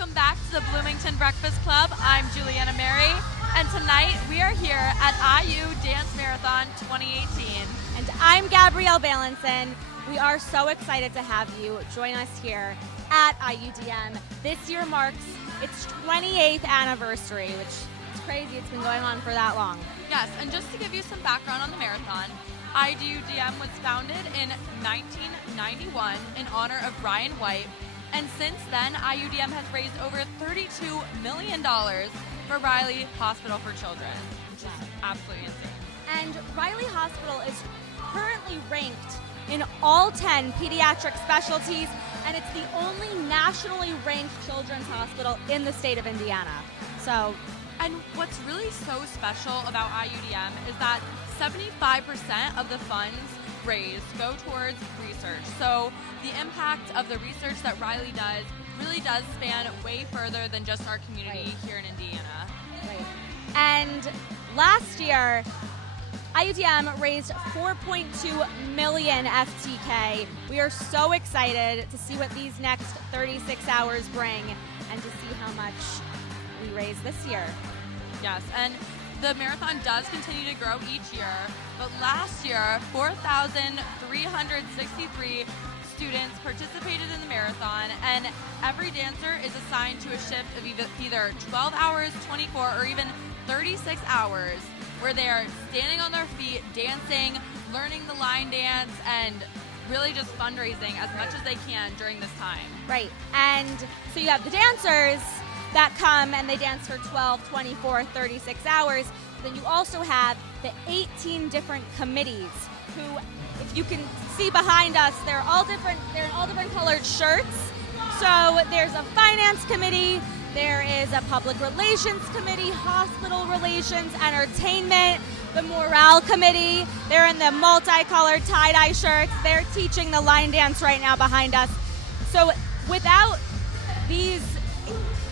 Welcome back to the Bloomington Breakfast Club. I'm Juliana Mary, and tonight we are here at IU Dance Marathon 2018. And I'm Gabrielle Balanson. We are so excited to have you join us here at IUDM. This year marks its 28th anniversary, which is crazy. It's been going on for that long. Yes, and just to give you some background on the marathon, IUDM was founded in 1991 in honor of Brian White, and since then, IUDM has raised over $32 million for Riley Hospital for Children, which is absolutely insane. And Riley Hospital is currently ranked in all 10 pediatric specialties, and it's the only nationally ranked children's hospital in the state of Indiana. And what's really so special about IUDM is that 75% of the funds raised go towards research. So the impact of the research that Riley does really does span way further than just our community here in Indiana. Right. And last year, IUDM raised 4.2 million FTK. We are so excited to see what these next 36 hours bring and to see how much we raise this year. Yes, and the marathon does continue to grow each year, but last year, 4,363 students participated in the marathon, and every dancer is assigned to a shift of either 12 hours, 24, or even 36 hours, where they are standing on their feet, dancing, learning the line dance, and really just fundraising as much as they can during this time. Right, and so you have the dancers that come and they dance for 12, 24, 36 hours. Then you also have the 18 different committees who, if you can see behind us, they're in all different colored shirts. So there's a finance committee, there is a public relations committee, hospital relations, entertainment, the morale committee. They're in the multicolored tie-dye shirts. They're teaching the line dance right now behind us. So without these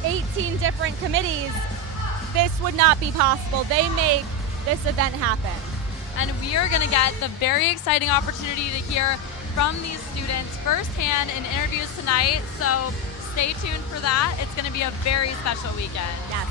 18 different committees, this would not be possible. They make this event happen. And we are going to get the very exciting opportunity to hear from these students firsthand in interviews tonight, so stay tuned for that. It's going to be a very special weekend. Yes.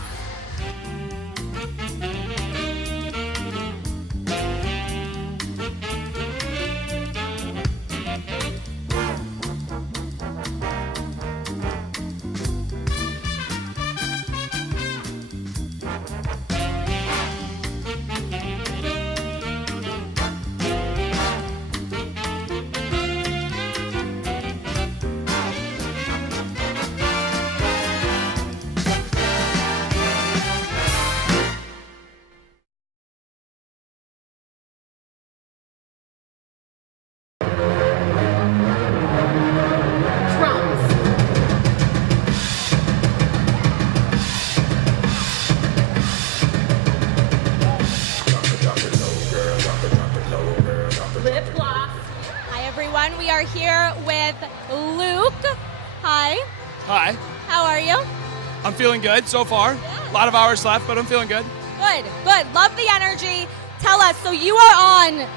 We are here with Luke. Hi. Hi. How are you? I'm feeling good so far. A lot of hours left, but I'm feeling good. Good. Love the energy. Tell us, so you are on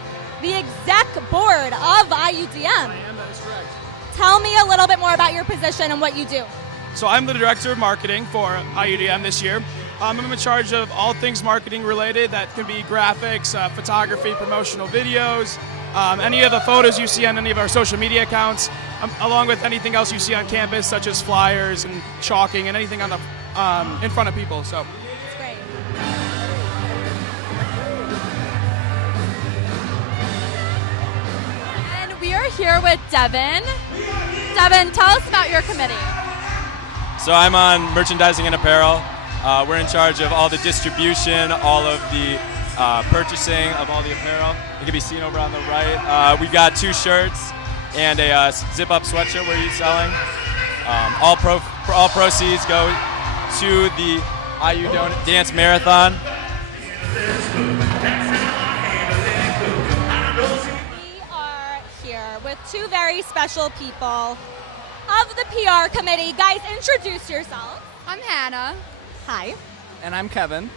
the exec board of IUDM. I am, that is correct. Tell me a little bit more about your position and what you do. So I'm the director of marketing for IUDM this year. I'm in charge of all things marketing related. That can be graphics, photography, promotional videos, any of the photos you see on any of our social media accounts, along with anything else you see on campus, such as flyers and chalking and anything on the in front of people. So that's great. And we are here with Devin. Devin, tell us about your committee. So I'm on merchandising and apparel. We're in charge of all the distribution, all of the purchasing of all the apparel. It can be seen over on the right. We've got 2 shirts and a zip-up sweatshirt we're selling. All proceeds go to the IU Dance Marathon. We are here with 2 very special people of the PR committee. Guys, introduce yourselves. I'm Hannah. Hi. And I'm Kevin.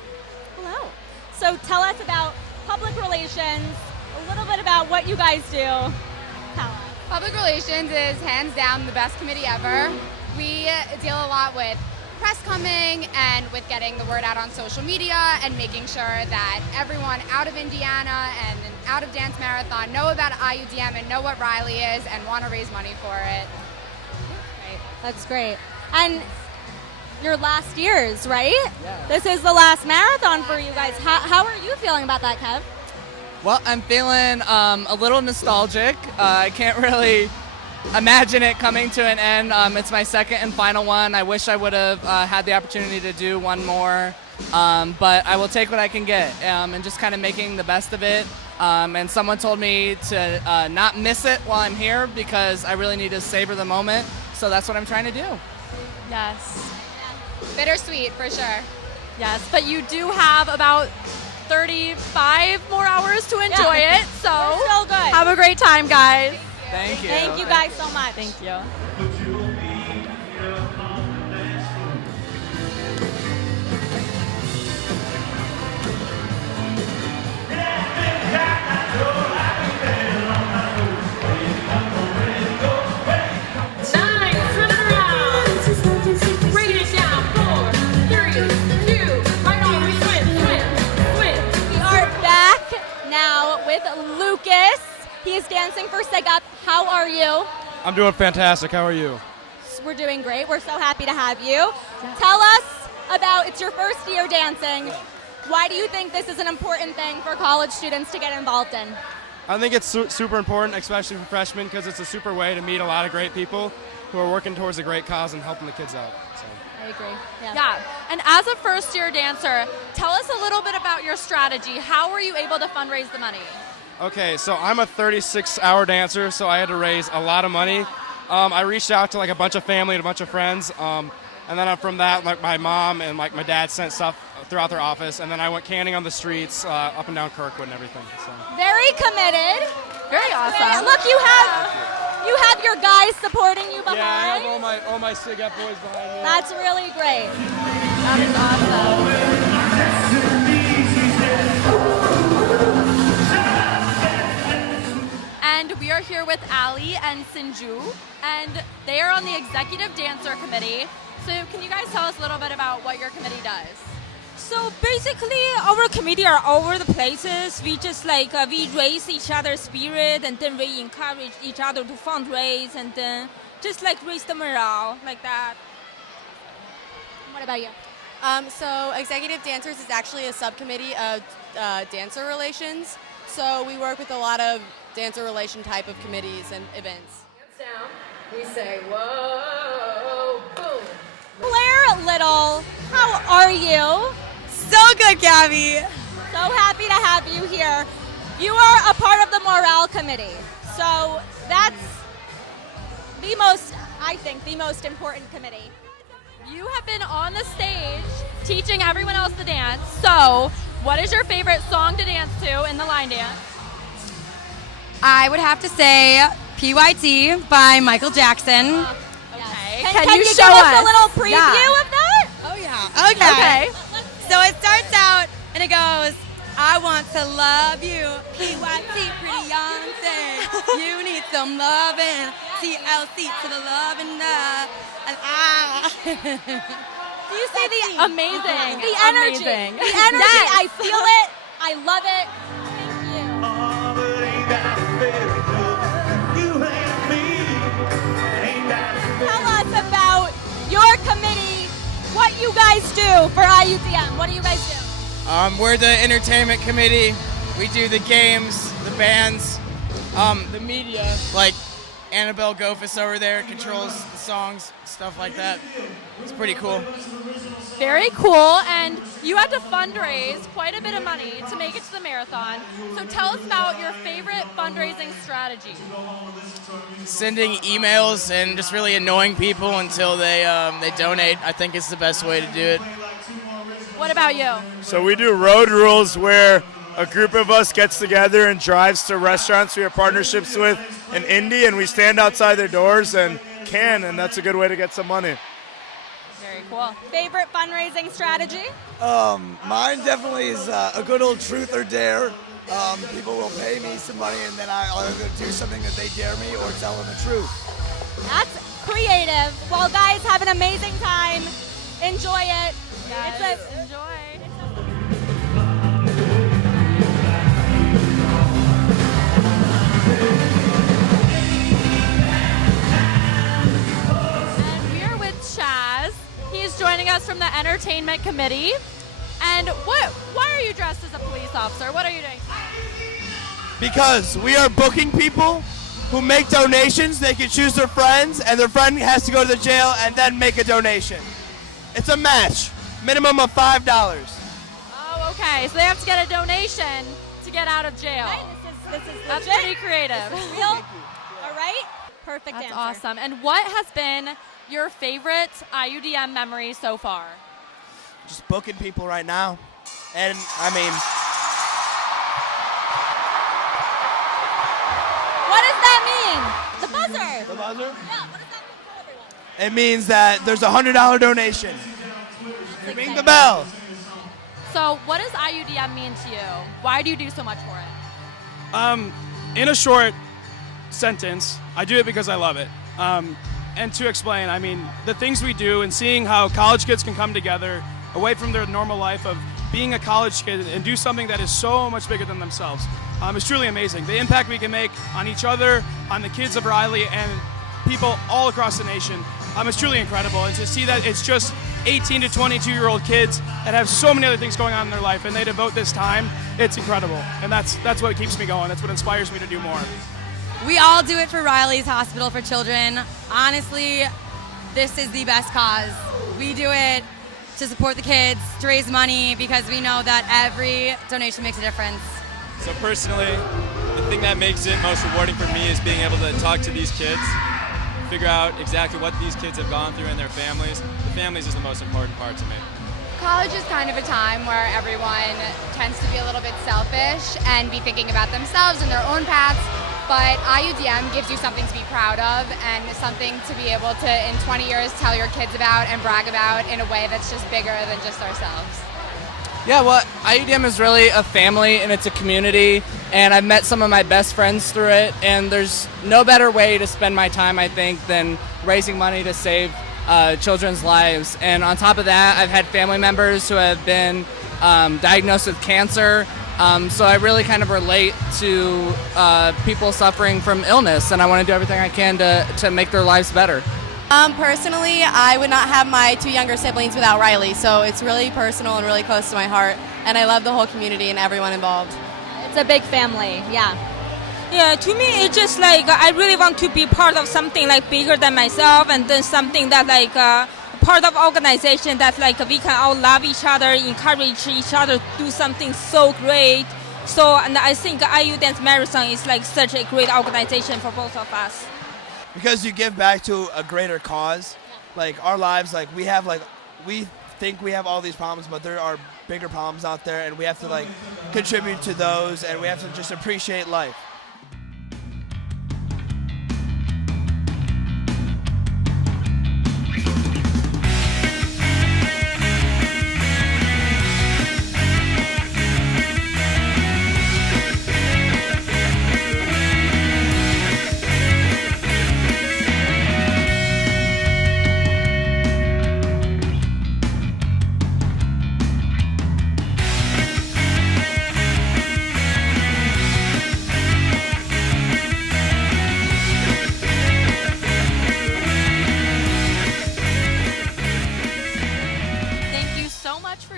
Hello. So tell us about public relations, a little bit about what you guys do. Tell us. Public relations is hands down the best committee ever. We deal a lot with press coming and with getting the word out on social media and making sure that everyone out of Indiana and out of Dance Marathon know about IUDM and know what Riley is and want to raise money for it. Right. That's great. And your last years, right? Yeah. This is the last marathon for you guys. How are you feeling about that, Kev? Well, I'm feeling a little nostalgic. I can't really imagine it coming to an end. It's my second and final one. I wish I would have had the opportunity to do one more, but I will take what I can get and just kind of making the best of it. And someone told me to not miss it while I'm here because I really need to savor the moment. So that's what I'm trying to do. Yes. Bittersweet, for sure. Yes, but you do have about 35 more hours to enjoy it, so so good. Have a great time, guys. Thank you. Thank you guys so much. Thank you. Lucas. He is dancing for Sig Up. How are you? I'm doing fantastic. How are you? We're doing great. We're so happy to have you. Tell us about, it's your first year dancing. Why do you think this is an important thing for college students to get involved in? I think it's super important, especially for freshmen, because it's a super way to meet a lot of great people who are working towards a great cause and helping the kids out. So. I agree. Yeah. And as a first-year dancer, tell us a little bit about your strategy. How were you able to fundraise the money? Okay, so I'm a 36-hour dancer, so I had to raise a lot of money. I reached out to like a bunch of family and a bunch of friends, and then from that, like my mom and like my dad sent stuff throughout their office, and then I went canning on the streets up and down Kirkwood and everything. So. Very committed. Very awesome. Great. Look, you have your guys supporting you behind. Yeah, I have all my Sig Up boys behind me. That's really great. That is awesome. And we are here with Ali and Sinju, and they are on the Executive Dancer Committee. So can you guys tell us a little bit about what your committee does? So basically, our committee are all over the places. We just we raise each other's spirit, and then we encourage each other to fundraise, and then just raise the morale like that. What about you? So Executive Dancers is actually a subcommittee of dancer relations. So we work with a lot of dancer relation type of committees and events. Down, we say, whoa, boom. Claire Little, how are you? So good, Gabby. So happy to have you here. You are a part of the morale committee. So that's I think, the most important committee. You have been on the stage teaching everyone else to dance. So what is your favorite song to dance to in the line dance? I would have to say PYT by Michael Jackson. Okay. Can you show us a little preview of that? Oh, yeah. Okay. So it starts out and it goes, I want to love you, PYT, pretty young thing. You need some loving, TLC to the loving, and I. Do you say the Amazing. The energy. Amazing. The energy. Yes. I feel it. I love it. Tell us about your committee, what you guys do for IUDM. What do you guys do? We're the entertainment committee. We do the games, the bands, the media. Like Annabelle Goffus over there controls the songs, stuff like that. It's pretty cool. Very cool, and you had to fundraise quite a bit of money to make it to the marathon. So tell us about your favorite fundraising strategy. Sending emails and just really annoying people until they donate, I think is the best way to do it. What about you? So we do road rules where a group of us gets together and drives to restaurants we have partnerships with in Indy, and we stand outside their doors and that's a good way to get some money. Very cool. Favorite fundraising strategy? Mine definitely is a good old truth or dare. People will pay me some money, and then I'll either do something that they dare me or tell them the truth. That's creative. Well, guys, have an amazing time. Enjoy it. Yes, enjoy. And we are with Chaz. He's joining us from the entertainment committee. And why are you dressed as a police officer? What are you doing? Because we are booking people who make donations. They can choose their friends, and their friend has to go to the jail and then make a donation. It's a match, minimum of $5. Oh, okay. So they have to get a donation to get out of jail. Right, this is That's legit. pretty creative. This is real. All right. Perfect That's answer. awesome. And what has been your favorite IUDM memory so far? Just booking people right now. And I mean, What does that mean? The buzzer. the buzzer? Yeah, what does that mean? Tell everyone. It means that there's a $100 donation. Ring the bell. So what does IUDM mean to you? Why do you do so much for it? In a short sentence, I do it because I love it. And to explain, I mean, the things we do and seeing how college kids can come together away from their normal life of being a college kid and do something that is so much bigger than themselves is truly amazing. The impact we can make on each other, on the kids of Riley, and people all across the nation is truly incredible. And to see that it's just 18 to 22-year-old kids that have so many other things going on in their life and they devote this time, it's incredible. And that's what keeps me going. That's what inspires me to do more. We all do it for Riley's Hospital for Children. Honestly, this is the best cause. We do it to support the kids, to raise money, because we know that every donation makes a difference. So personally, the thing that makes it most rewarding for me is being able to talk to these kids, figure out exactly what these kids have gone through in their families. The families is the most important part to me. College is kind of a time where everyone tends to be a little bit selfish and be thinking about themselves and their own paths, but IUDM gives you something to be proud of and something to be able to, in 20 years, tell your kids about and brag about in a way that's just bigger than just ourselves. Yeah, well, IUDM is really a family and it's a community, and I've met some of my best friends through it, and there's no better way to spend my time, I think, than raising money to save children's lives. And on top of that, I've had family members who have been diagnosed with cancer, so I really kind of relate to people suffering from illness, and I want to do everything I can to make their lives better. Personally, I would not have my two younger siblings without Riley, so it's really personal and really close to my heart, and I love the whole community and everyone involved. It's a big family, yeah. Yeah, to me, it's just like I really want to be part of something like bigger than myself, and then something that like part of organization that like we can all love each other, encourage each other to do something so great. So, and I think IU Dance Marathon is like such a great organization for both of us. Because you give back to a greater cause. Like our lives, like we think we have all these problems, but there are bigger problems out there, and we have to like contribute to those, and we have to just appreciate life.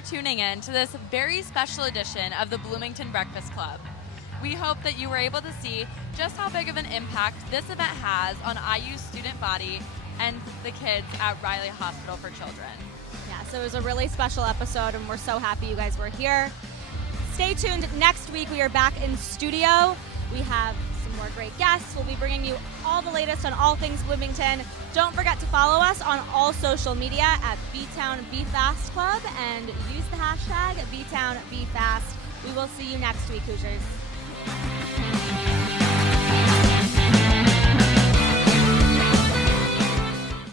Tuning in to this very special edition of the Bloomington Breakfast Club. We hope that you were able to see just how big of an impact this event has on IU's student body and the kids at Riley Hospital for Children. Yeah, so it was a really special episode, and we're so happy you guys were here. Stay tuned. Next week, we are back in studio. We have some more great guests. We'll be bringing you all the latest on all things Bloomington. Don't forget to follow us on all social media at B-Town B-Fast Club and use the hashtag B-Town B-Fast. We will see you next week, Hoosiers.